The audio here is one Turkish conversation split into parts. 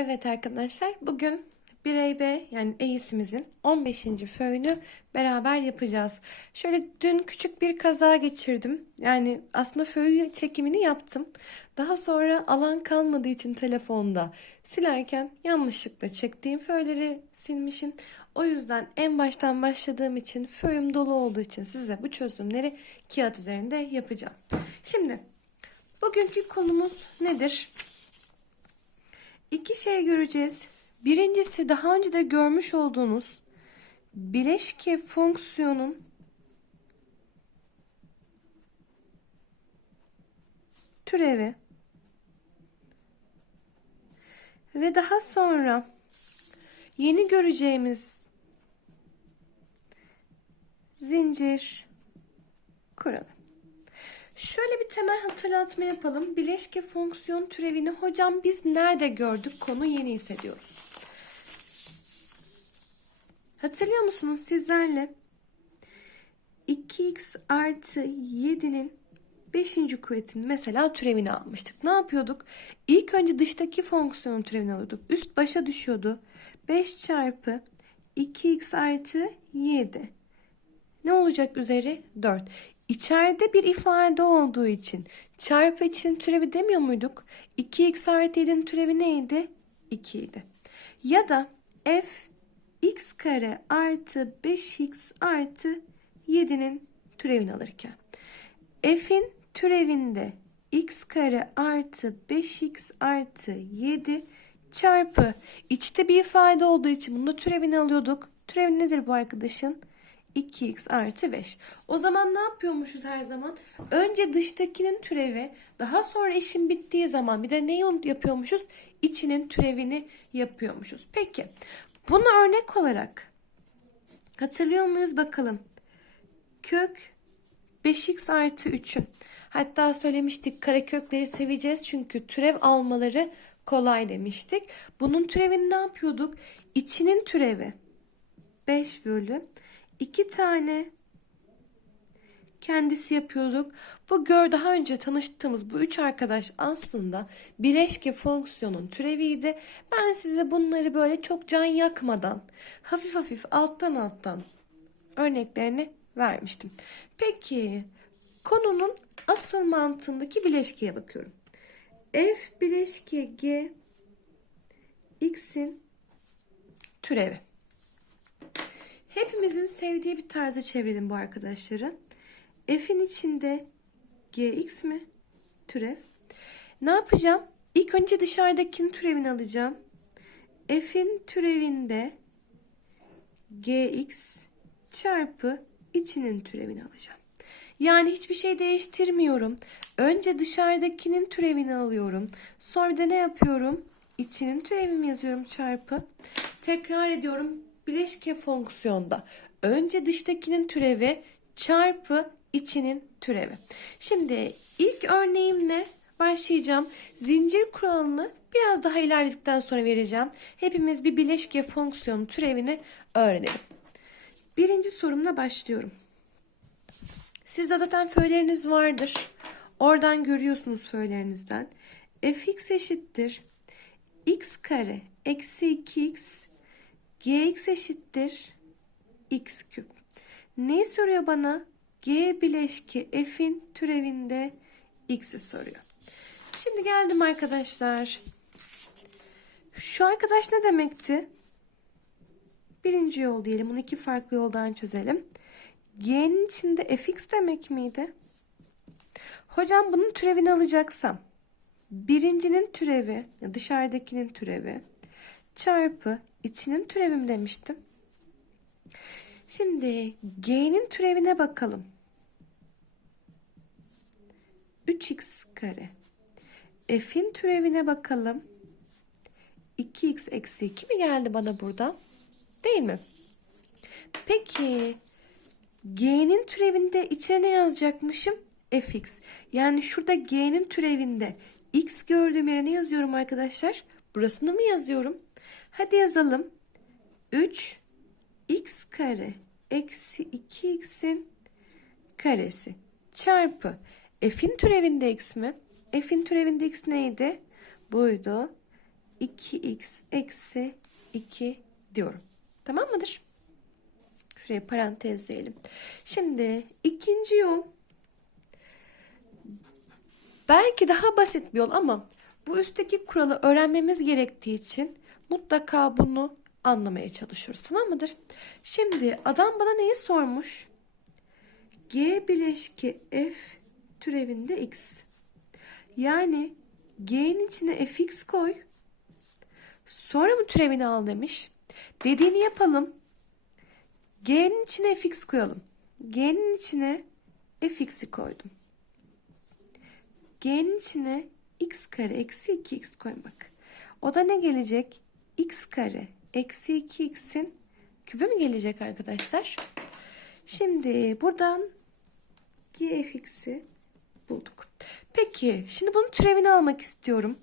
Evet arkadaşlar bugün birey B yani EİS'imizin 15. föyünü beraber yapacağız. Şöyle dün küçük bir kaza geçirdim. Yani aslında föy çekimini yaptım. Daha sonra alan kalmadığı için telefonda silerken yanlışlıkla çektiğim föyleri silmişim. O yüzden en baştan başladığım için föyüm dolu olduğu için size bu çözümleri kağıt üzerinde yapacağım. Şimdi bugünkü konumuz nedir? İki şey göreceğiz. Birincisi daha önce de görmüş olduğunuz bileşke fonksiyonun türevi ve daha sonra yeni göreceğimiz zincir kuralı. Şöyle bir temel hatırlatma yapalım. Bileşke fonksiyon türevini hocam biz nerede gördük? Konu yeni hissediyoruz. Hatırlıyor musunuz sizlerle 2x artı 7'nin 5. kuvvetini mesela türevini almıştık. Ne yapıyorduk? İlk önce dıştaki fonksiyonun türevini alıyorduk. Üst başa düşüyordu. 5 çarpı 2x artı 7. Ne olacak üzeri? 4. İçeride bir ifade olduğu için çarpı için türevi demiyor muyduk? 2x artı 7'nin türevi neydi? 2 idi. Ya da f x kare artı 5x artı 7'nin türevini alırken f'in türevinde x kare artı 5x artı 7 çarpı içte bir ifade olduğu için bunda türevini alıyorduk. Türev nedir bu arkadaşın? 2x artı 5. O zaman ne yapıyormuşuz her zaman? Önce dıştakinin türevi, daha sonra işin bittiği zaman bir de neyi yapıyormuşuz? İçinin türevini yapıyormuşuz. Peki, bunu örnek olarak hatırlıyor muyuz bakalım? Kök 5x artı 3'ün. Hatta söylemiştik karekökleri seveceğiz çünkü türev almaları kolay demiştik. Bunun türevini ne yapıyorduk? İçinin türevi 5 bölü iki tane kendisi yapıyorduk. Bu gör daha önce tanıştığımız bu üç arkadaş aslında bileşke fonksiyonun türeviydi. Ben size bunları böyle çok can yakmadan hafif hafif alttan alttan örneklerini vermiştim. Peki konunun asıl mantığındaki bileşkeye bakıyorum. F bileşke G x'in türevi. Hepimizin sevdiği bir tarza çevirelim bu arkadaşları. F'in içinde gx mi? Türev. Ne yapacağım? İlk önce dışarıdakinin türevini alacağım. F'in türevinde gx çarpı içinin türevini alacağım. Yani hiçbir şey değiştirmiyorum. Önce dışarıdakinin türevini alıyorum. Sonra da ne yapıyorum? İçinin türevimi yazıyorum çarpı. Tekrar ediyorum bileşke fonksiyonda önce dıştakinin türevi çarpı içinin türevi. Şimdi ilk örneğimle başlayacağım. Zincir kuralını biraz daha ilerledikten sonra vereceğim. Hepimiz bir bileşke fonksiyonu türevini öğrenelim. Birinci sorumla başlıyorum. Sizde zaten föyleriniz vardır. Oradan görüyorsunuz föylerinizden. fx eşittir. x kare eksi 2x gx eşittir x küp. Ne soruyor bana? G bileşki f'in türevinde x'i soruyor. Şimdi geldim arkadaşlar. Şu arkadaş ne demekti? Birinci yol diyelim. Bunu iki farklı yoldan çözelim. G'nin içinde fx demek miydi? Hocam bunun türevini alacaksam birincinin türevi dışarıdakinin türevi çarpı içinin türevim demiştim. Şimdi g'nin türevine bakalım. 3x kare. F'in türevine bakalım. 2x eksi 2 mi geldi bana burada? Değil mi? Peki g'nin türevinde içine ne yazacakmışım? fx. Yani şurada g'nin türevinde x gördüğüm yere ne yazıyorum arkadaşlar? Burasını mı yazıyorum? Hadi yazalım. 3 x kare eksi 2x'in karesi çarpı f'in türevinde x mi? f'in türevinde x neydi? Buydu. 2x eksi 2 diyorum. Tamam mıdır? Şuraya parantezleyelim. Şimdi ikinci yol belki daha basit bir yol ama bu üstteki kuralı öğrenmemiz gerektiği için mutlaka bunu anlamaya çalışıyoruz. Tamam mıdır? Şimdi adam bana neyi sormuş? G bileşki F türevinde X. Yani G'nin içine Fx koy. Sonra mı türevini al demiş. Dediğini yapalım. G'nin içine fx koyalım. G'nin içine fx'i koydum. G'nin içine x kare eksi 2x koymak. O da ne gelecek? X kare eksi 2x'in kübü mü gelecek arkadaşlar? Şimdi buradan gfx'i bulduk. Peki şimdi bunun türevini almak istiyorum.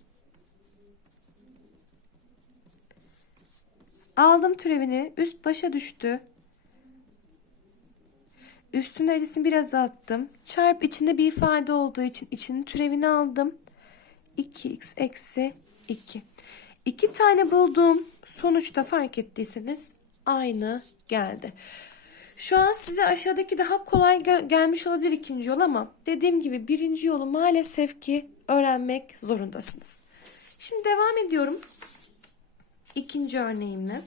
Aldım türevini. Üst başa düştü. Üstün erisini biraz attım. Çarp içinde bir ifade olduğu için içinin türevini aldım. 2x eksi 2. İki tane buldum. Sonuçta fark ettiyseniz aynı geldi. Şu an size aşağıdaki daha kolay gel- gelmiş olabilir ikinci yol ama dediğim gibi birinci yolu maalesef ki öğrenmek zorundasınız. Şimdi devam ediyorum. İkinci örneğimle.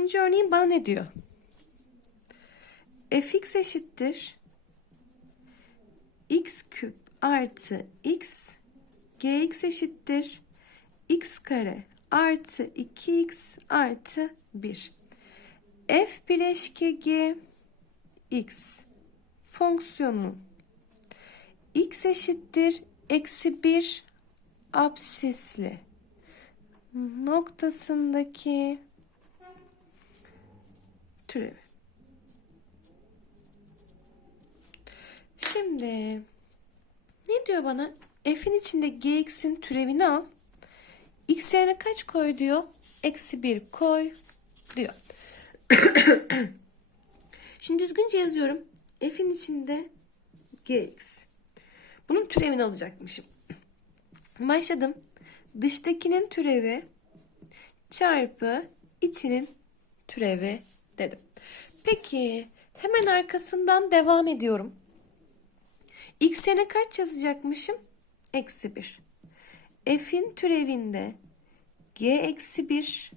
İkinci örneğim bana ne diyor? fx eşittir x küp artı x gx eşittir x kare artı 2x artı 1. f bileşke g x fonksiyonu x eşittir eksi 1 absisli noktasındaki türevi. Şimdi ne diyor bana? F'in içinde gx'in türevini al. X yerine kaç koy diyor? Eksi 1 koy diyor. Şimdi düzgünce yazıyorum. F'in içinde gx. Bunun türevini alacakmışım. Başladım. Dıştakinin türevi çarpı içinin türevi dedim. Peki hemen arkasından devam ediyorum. X yerine kaç yazacakmışım? Eksi 1. F'in türevinde G eksi 1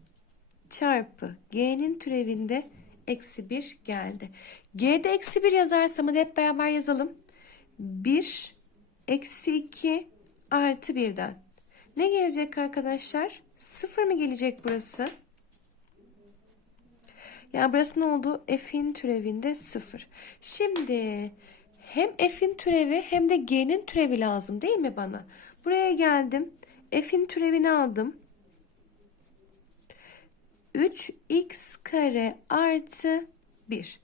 çarpı G'nin türevinde eksi 1 geldi. G'de eksi 1 yazarsam hep beraber yazalım. 1 eksi 2 artı 1'den. Ne gelecek arkadaşlar? 0 mı gelecek burası? Yani burası ne oldu? F'in türevinde 0. Şimdi hem f'in türevi hem de g'nin türevi lazım değil mi bana? Buraya geldim. F'in türevini aldım. 3x kare artı 1.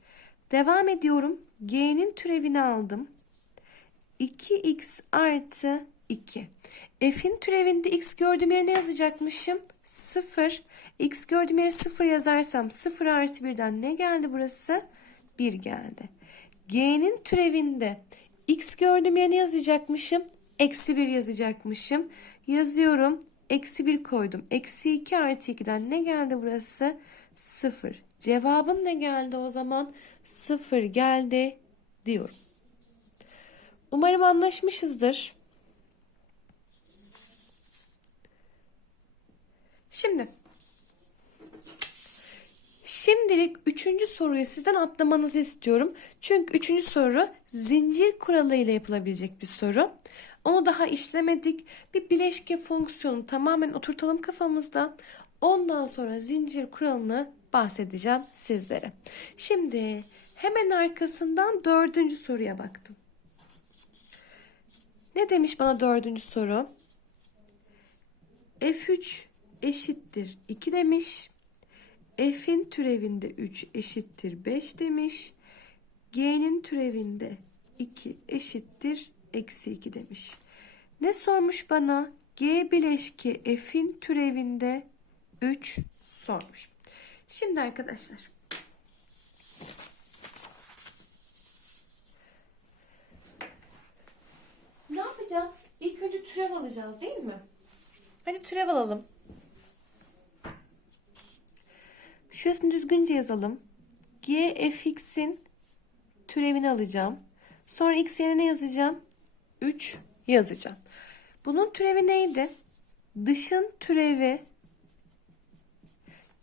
Devam ediyorum. G'nin türevini aldım. 2x artı 2. F'in türevinde x gördüğüm yere ne yazacakmışım? 0. X gördüğüm yere 0 yazarsam 0 artı 1'den ne geldi burası? 1 geldi. G'nin türevinde x gördüğüm yere ne yazacakmışım? Eksi 1 yazacakmışım. Yazıyorum. Eksi 1 koydum. Eksi 2 artı 2'den ne geldi burası? 0. Cevabım ne geldi o zaman? 0 geldi diyorum. Umarım anlaşmışızdır. Şimdi Şimdilik üçüncü soruyu sizden atlamanızı istiyorum. Çünkü üçüncü soru zincir kuralıyla yapılabilecek bir soru. Onu daha işlemedik. Bir bileşke fonksiyonu tamamen oturtalım kafamızda. Ondan sonra zincir kuralını bahsedeceğim sizlere. Şimdi hemen arkasından dördüncü soruya baktım. Ne demiş bana dördüncü soru? F3 eşittir 2 demiş. F'in türevinde 3 eşittir 5 demiş. G'nin türevinde 2 eşittir eksi 2 demiş. Ne sormuş bana? G bileşki F'in türevinde 3 sormuş. Şimdi arkadaşlar. Ne yapacağız? İlk önce türev alacağız değil mi? Hadi türev alalım. Şurasını düzgünce yazalım. G fx'in türevini alacağım. Sonra x yerine ne yazacağım? 3 yazacağım. Bunun türevi neydi? Dışın türevi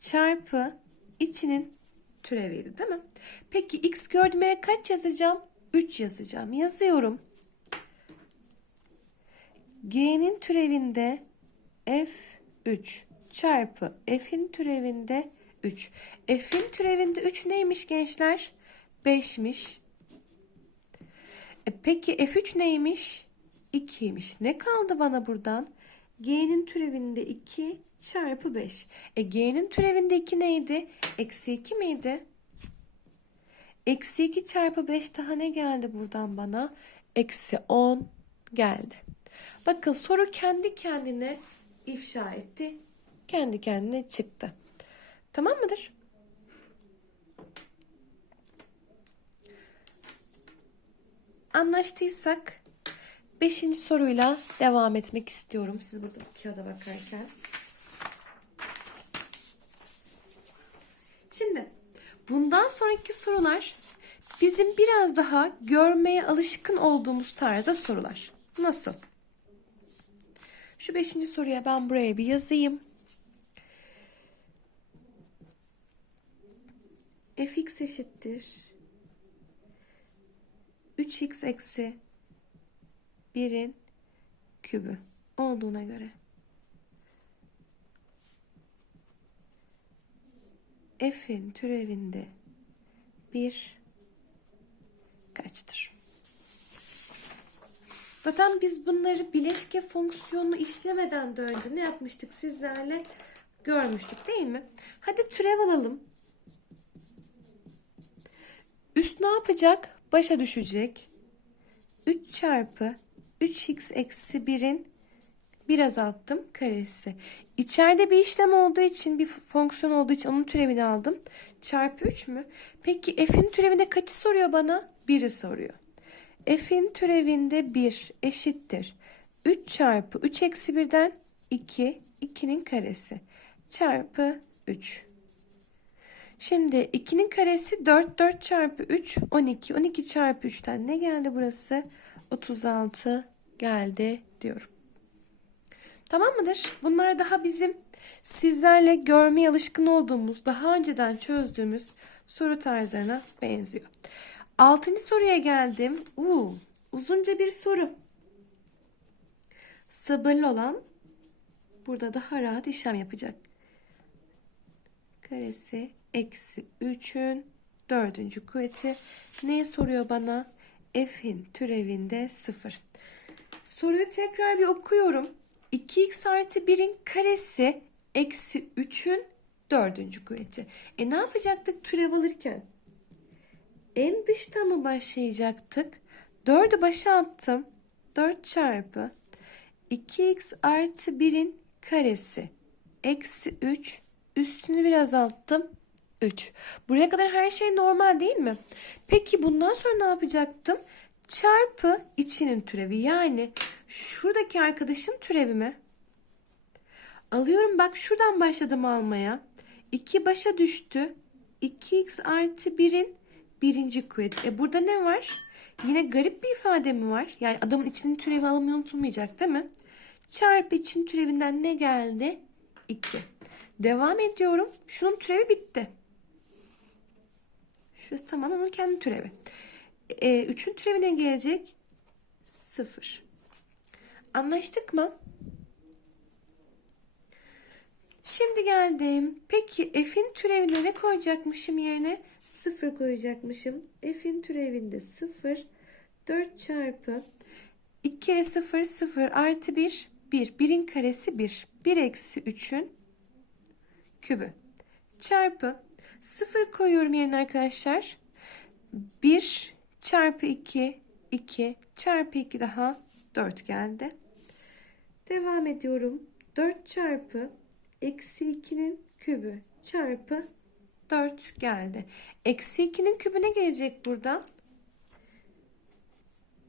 çarpı içinin türeviydi değil mi? Peki x gördüğüm yere kaç yazacağım? 3 yazacağım. Yazıyorum. G'nin türevinde f3 çarpı f'in türevinde 3. F'in türevinde 3 neymiş gençler? 5'miş. E peki F3 neymiş? 2'ymiş. Ne kaldı bana buradan? G'nin türevinde 2 çarpı 5. E G'nin türevinde 2 neydi? Eksi 2 miydi? Eksi 2 çarpı 5 daha ne geldi buradan bana? Eksi 10 geldi. Bakın soru kendi kendine ifşa etti. Kendi kendine çıktı. Tamam mıdır? Anlaştıysak 5. soruyla devam etmek istiyorum. Siz burada kağıda bakarken. Şimdi bundan sonraki sorular bizim biraz daha görmeye alışkın olduğumuz tarzda sorular. Nasıl? Şu beşinci soruya ben buraya bir yazayım. Fx eşittir 3x eksi 1'in kübü olduğuna göre f'in türevinde 1 kaçtır? Zaten biz bunları bileşke fonksiyonunu işlemeden de önce ne yapmıştık sizlerle görmüştük değil mi? Hadi türev alalım. Üst ne yapacak? Başa düşecek. 3 çarpı 3x eksi 1'in bir azalttım karesi. İçeride bir işlem olduğu için bir fonksiyon olduğu için onun türevini aldım. Çarpı 3 mü? Peki f'in türevinde kaçı soruyor bana? 1'i soruyor. f'in türevinde 1 eşittir. 3 çarpı 3 eksi 1'den 2, 2'nin karesi. Çarpı 3. Şimdi 2'nin karesi 4. 4 çarpı 3 12. 12 çarpı 3'ten ne geldi burası? 36 geldi diyorum. Tamam mıdır? Bunlar daha bizim sizlerle görmeye alışkın olduğumuz, daha önceden çözdüğümüz soru tarzlarına benziyor. Altıncı soruya geldim. Uu, uzunca bir soru. Sabırlı olan burada daha rahat işlem yapacak. Karesi eksi 3'ün dördüncü kuvveti. Neyi soruyor bana? F'in türevinde 0. Soruyu tekrar bir okuyorum. 2x artı 1'in karesi eksi 3'ün dördüncü kuvveti. E ne yapacaktık türev alırken? En dıştan mı başlayacaktık? 4'ü başa attım. 4 çarpı 2x artı 1'in karesi eksi 3 üstünü biraz azalttım 3. Buraya kadar her şey normal değil mi? Peki bundan sonra ne yapacaktım? Çarpı içinin türevi yani şuradaki arkadaşın türevi mi? Alıyorum bak şuradan başladım almaya. 2 başa düştü. 2x artı 1'in birinci kuvveti. E burada ne var? Yine garip bir ifade mi var? Yani adamın içinin türevi alınmayı unutulmayacak değil mi? Çarpı için türevinden ne geldi? 2. Devam ediyorum. Şunun türevi bitti. Şurası tamam onun kendi türevi. E, üçün türevi ne gelecek? 0. Anlaştık mı? Şimdi geldim. Peki f'in türevine ne koyacakmışım yerine? 0 koyacakmışım. F'in türevinde 0. 4 çarpı 2 kere 0 0 artı 1 1. 1'in karesi 1. 1 eksi 3'ün kübü. Çarpı 0 koyuyorum yerine arkadaşlar. 1 çarpı 2 2 çarpı 2 daha 4 geldi. Devam ediyorum. 4 çarpı eksi 2'nin kübü çarpı 4 geldi. Eksi 2'nin kübüne gelecek buradan.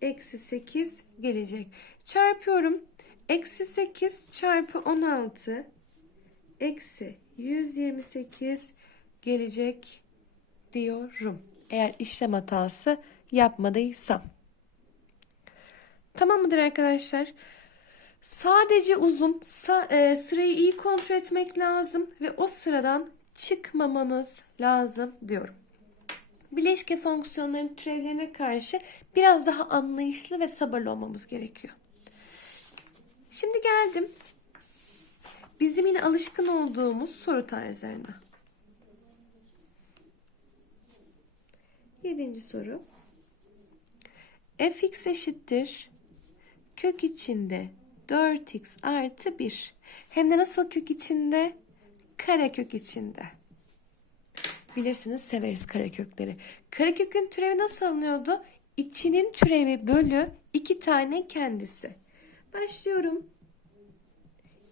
Eksi 8 gelecek. Çarpıyorum. Eksi 8 çarpı 16 eksi 128 gelecek diyorum. Eğer işlem hatası yapmadıysam. Tamam mıdır arkadaşlar? Sadece uzun e, sırayı iyi kontrol etmek lazım ve o sıradan çıkmamanız lazım diyorum. Bileşke fonksiyonların türevlerine karşı biraz daha anlayışlı ve sabırlı olmamız gerekiyor. Şimdi geldim bizim yine alışkın olduğumuz soru tarzlarına. Yedinci soru. fx eşittir kök içinde 4x artı 1. Hem de nasıl kök içinde? Karekök içinde. Bilirsiniz severiz karekökleri. Karekökün türevi nasıl alınıyordu? İçinin türevi bölü iki tane kendisi. Başlıyorum.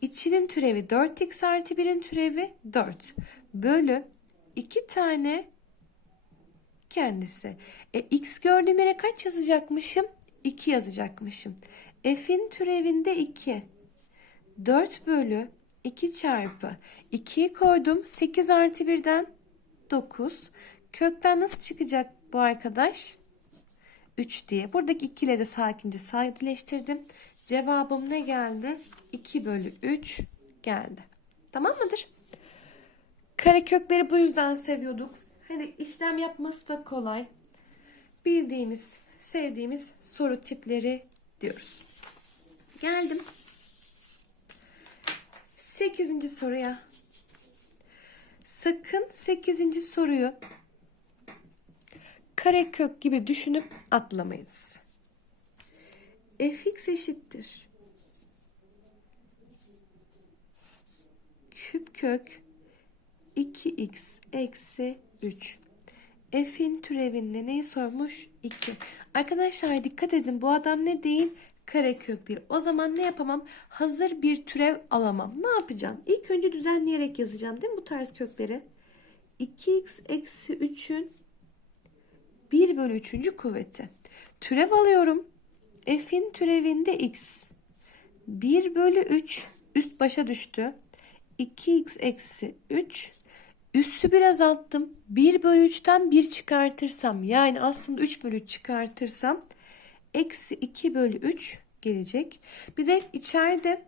İçinin türevi 4x artı 1'in türevi 4. Bölü iki tane kendisi. E, x gördüğüm kaç yazacakmışım? 2 yazacakmışım. F'in türevinde 2. 4 bölü 2 çarpı 2'yi koydum. 8 artı 1'den 9. Kökten nasıl çıkacak bu arkadaş? 3 diye. Buradaki 2 ile de sakince sadeleştirdim. Cevabım ne geldi? 2 bölü 3 geldi. Tamam mıdır? Karekökleri bu yüzden seviyorduk. Hani işlem yapması da kolay. Bildiğimiz, sevdiğimiz soru tipleri diyoruz. Geldim. 8. soruya. Sakın 8. soruyu karekök gibi düşünüp atlamayınız. fx eşittir. Küp kök 2x eksi 3. F'in türevinde neyi sormuş? 2. Arkadaşlar dikkat edin bu adam ne değil? Karekök değil. O zaman ne yapamam? Hazır bir türev alamam. Ne yapacağım? İlk önce düzenleyerek yazacağım değil mi bu tarz kökleri? 2x eksi 3'ün 1 bölü 3. kuvveti. Türev alıyorum. F'in türevinde x. 1 bölü 3 üst başa düştü. 2x eksi 3 Üssü biraz attım. 1 bölü 3'ten 1 çıkartırsam yani aslında 3 bölü 3 çıkartırsam eksi 2 bölü 3 gelecek. Bir de içeride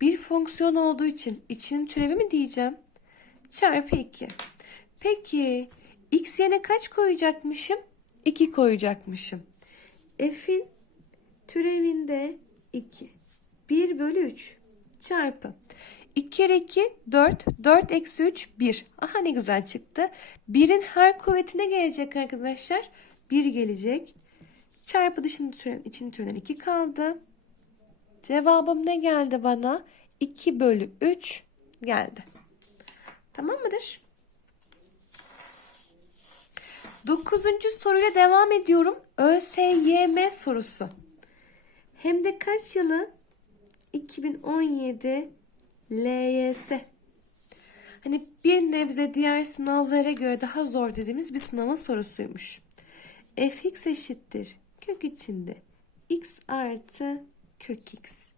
bir fonksiyon olduğu için içinin türevi mi diyeceğim? Çarpı 2. Peki x yerine kaç koyacakmışım? 2 koyacakmışım. F'in türevinde 2. 1 bölü 3 çarpı. 2 kere 2 4. 4 eksi 3 1. Aha ne güzel çıktı. 1'in her kuvvetine gelecek arkadaşlar. 1 gelecek. Çarpı dışında türen, içini türenen 2 kaldı. Cevabım ne geldi bana? 2 bölü 3 geldi. Tamam mıdır? Dokuzuncu soruyla devam ediyorum. ÖSYM sorusu. Hem de kaç yılı? 2017 LYS. Hani bir nebze diğer sınavlara göre daha zor dediğimiz bir sınavın sorusuymuş. fx eşittir kök içinde x artı kök x.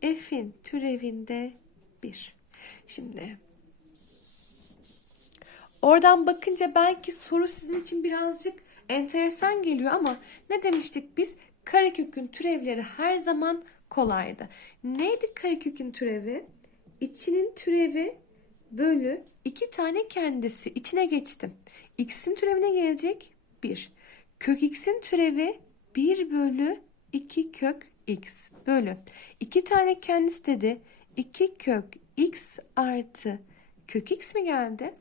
f'in türevinde 1. Şimdi oradan bakınca belki soru sizin için birazcık enteresan geliyor ama ne demiştik biz? Karekökün türevleri her zaman kolaydı. Neydi karekökün türevi? İçinin türevi bölü iki tane kendisi. içine geçtim. X'in türevine gelecek 1. Kök x'in türevi 1 bölü 2 kök x bölü. 2 tane kendisi dedi. 2 kök x artı kök x mi geldi?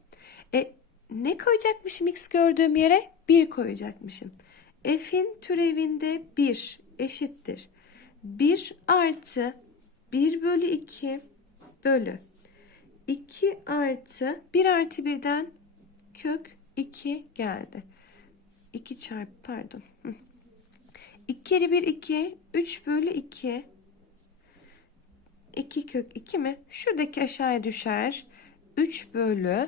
E, ne koyacakmışım x gördüğüm yere? 1 koyacakmışım. F'in türevinde 1 eşittir. 1 artı 1 bölü 2 bölü 2 artı 1 artı 1'den kök 2 geldi. 2 çarpı pardon. 2 kere 1 2 3 bölü 2 2 kök 2 mi? Şuradaki aşağıya düşer. 3 bölü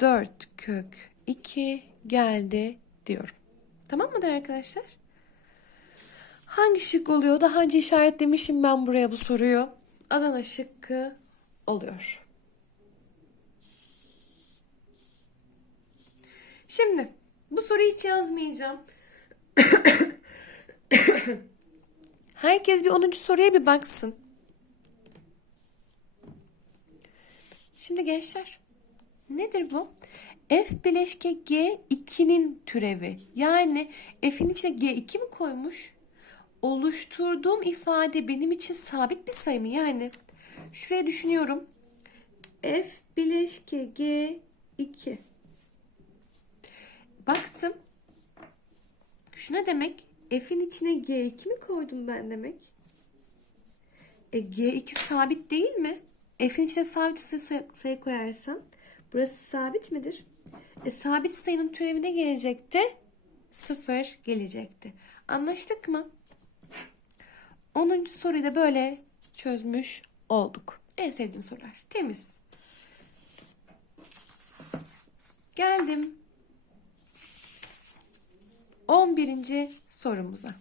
4 kök 2 geldi diyorum. Tamam mıdır arkadaşlar? Hangi şık oluyor? Daha önce işaretlemişim ben buraya bu soruyu. Adana şıkkı oluyor. Şimdi bu soruyu hiç yazmayacağım. Herkes bir 10. soruya bir baksın. Şimdi gençler nedir bu? F bileşke G 2'nin türevi. Yani F'in içine G2 mi koymuş? Oluşturduğum ifade benim için sabit bir sayı mı? Yani şuraya düşünüyorum. F bileşke G2. Baktım. Şu ne demek? F'in içine G2 mi koydum ben demek? E, G2 sabit değil mi? F'in içine sabit sayı, sayı koyarsam burası sabit midir? E, sabit sayının türevine gelecekti. Sıfır gelecekti. Anlaştık mı? 10. soruyu da böyle çözmüş olduk. En sevdiğim sorular. Temiz. Geldim 11. sorumuza.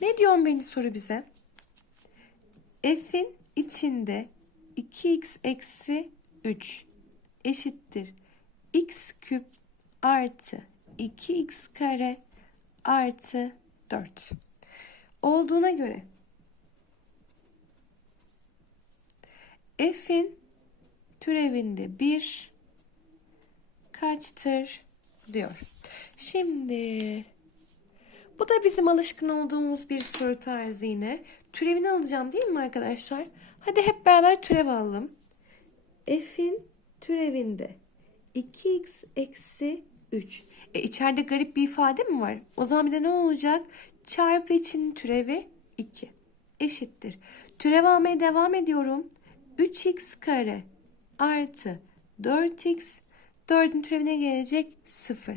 Ne diyor 11. soru bize? F'in içinde 2x eksi 3 eşittir x küp artı 2x kare artı 4 olduğuna göre f'in türevinde 1 kaçtır diyor. Şimdi bu da bizim alışkın olduğumuz bir soru tarzı yine. Türevini alacağım değil mi arkadaşlar? Hadi hep beraber türev alalım. F'in türevinde 2x eksi 3. E içeride garip bir ifade mi var? O zaman bir de ne olacak? Çarpı için türevi 2. Eşittir. Türev almaya devam ediyorum. 3x kare artı 4x 4'ün türevine gelecek 0.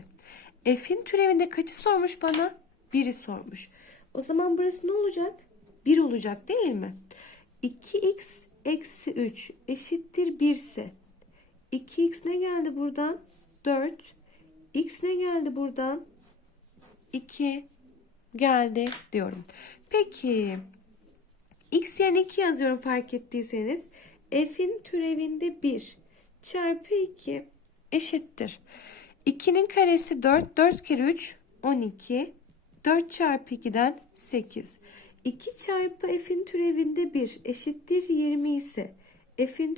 F'in türevinde kaçı sormuş bana? 1'i sormuş. O zaman burası ne olacak? 1 olacak değil mi? 2x eksi 3 eşittir 1 ise 2x ne geldi buradan? 4. x ne geldi buradan? 2 geldi diyorum. Peki x yerine 2 yazıyorum fark ettiyseniz. f'in türevinde 1 çarpı 2 eşittir. 2'nin karesi 4. 4 kere 3 12. 4 çarpı 2'den 8. 2 çarpı f'in türevinde 1 eşittir 20 ise f'in